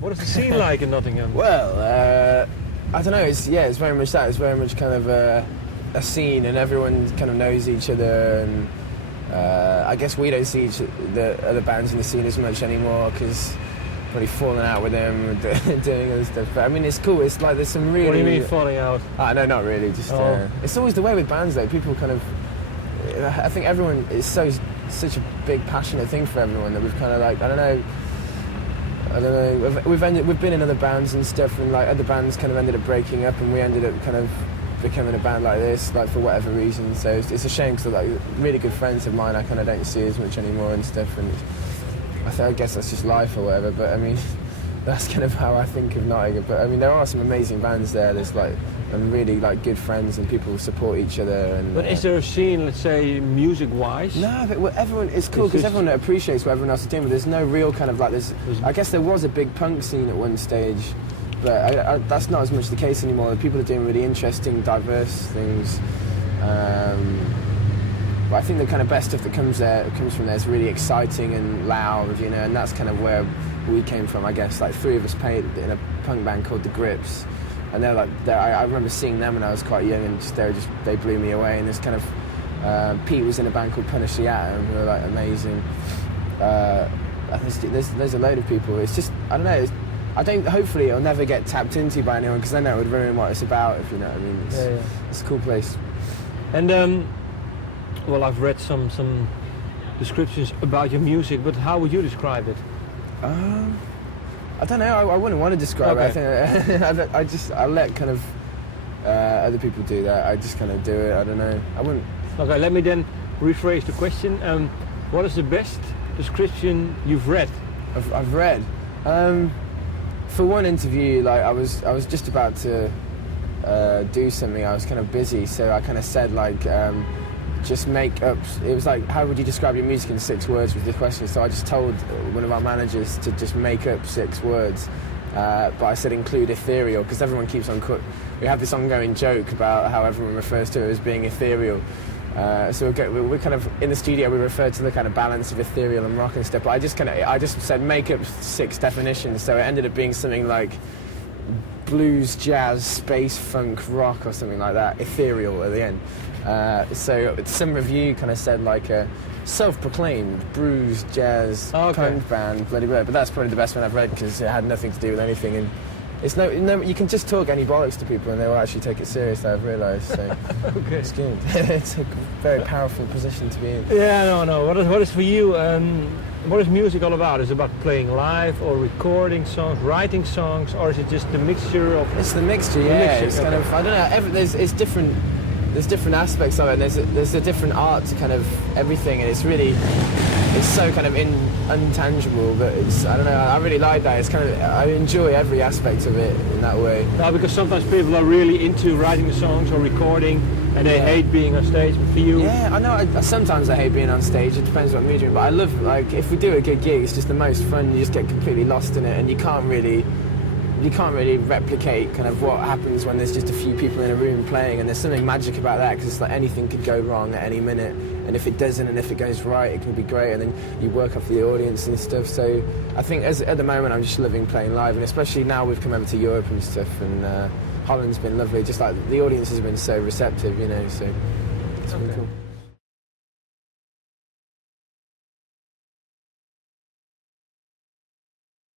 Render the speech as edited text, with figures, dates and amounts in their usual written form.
What is the scene like in Nottingham? Well, I don't know. It's very much that. It's very much kind of a scene, and everyone kind of knows each other. And I guess we don't see the other bands in the scene as much anymore because probably falling out with them, doing other stuff. But I mean, it's cool. It's like there's some really. What do you mean falling out? No, not really. Just it's always the way with bands though. People kind of. I think everyone is such a big passionate thing for everyone that we've kind of like I don't know. We've been in other bands and stuff, and like other bands kind of ended up breaking up, and we ended up kind of becoming a band like this, like for whatever reason. So it's a shame because like really good friends of mine I kind of don't see as much anymore and stuff. And I guess that's just life or whatever. But I mean, that's kind of how I think of Nottingham. But I mean, there are some amazing bands there. There's like and really like good friends, and people support each other. And but is there a scene, let's say, music-wise? No, but everyone. It's cool because everyone appreciates what everyone else is doing. But there's no real kind of like I guess there was a big punk scene at one stage, but that's not as much the case anymore. People are doing really interesting, diverse things. But I think the kind of best stuff that comes from there is really exciting and loud, you know, and that's kind of where we came from, I guess. Like three of us played in a punk band called The Grips. And I remember seeing them when I was quite young, and they blew me away. And this kind of Pete was in a band called Punish the Atom, who were like amazing. There's a load of people. It's just I don't know. Hopefully it'll never get tapped into by anyone because then it would ruin what it's about. If you know what I mean. It's a cool place. And well, I've read some descriptions about your music, but how would you describe it? I don't know. I wouldn't want to describe it. I think I let kind of other people do that. I just kind of do it. I don't know. I wouldn't. Okay, let me then rephrase the question. What is the best description you've read? I've read. For one interview, like I was just about to do something. I was kind of busy, so I kind of said like. Just make up. It was like, how would you describe your music in 6 words was the question. So I just told one of our managers to just make up 6 words. But I said include ethereal because everyone keeps on. We have this ongoing joke about how everyone refers to it as being ethereal. So we're kind of in the studio. We refer to the kind of balance of ethereal and rock and stuff. But I just said make up 6 definitions. So it ended up being something like blues, jazz, space, funk, rock, or something like that. Ethereal at the end. So some review kind of said like a self-proclaimed blues, jazz, punk band, bloody blah. But that's probably the best one I've read because it had nothing to do with anything. And it's no, you can just talk any bollocks to people and they will actually take it serious. I've realised. So it's good. It's a very powerful position to be in. Yeah, no. What is for you? What is music all about? Is it about playing live or recording songs, writing songs, or is it just the mixture of? It's the mixture. Yeah, it's kind of I don't know. It's different. There's different aspects of it, and there's a different art to kind of everything, and it's so kind of untangible, but I don't know, I really like that. It's kind of, I enjoy every aspect of it in that way. No, because sometimes people are really into writing the songs or recording, and they hate being on stage, but for you... Yeah, I know, sometimes I hate being on stage, it depends what mood you're in, but I love, like, if we do a good gig, it's just the most fun, you just get completely lost in it, and you can't really replicate kind of what happens when there's just a few people in a room playing, and there's something magic about that because it's like anything could go wrong at any minute, and if it doesn't and if it goes right it can be great, and then you work off the audience and stuff. So I think at the moment I'm just loving playing live, and especially now we've come over to Europe and stuff, and Holland's been lovely, just like the audience has been so receptive, you know, so it's been cool.